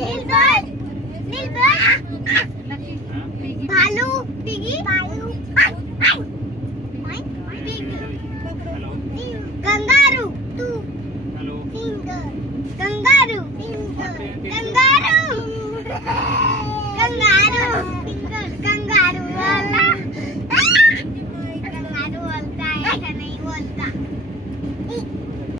नीलबर्ड नीलबर्ड भालू पिगी भालू कंगारू तू kangaroo kangaroo kangaroo kangaroo वाला कंगारू बोलता है ऐसा नहीं बोलता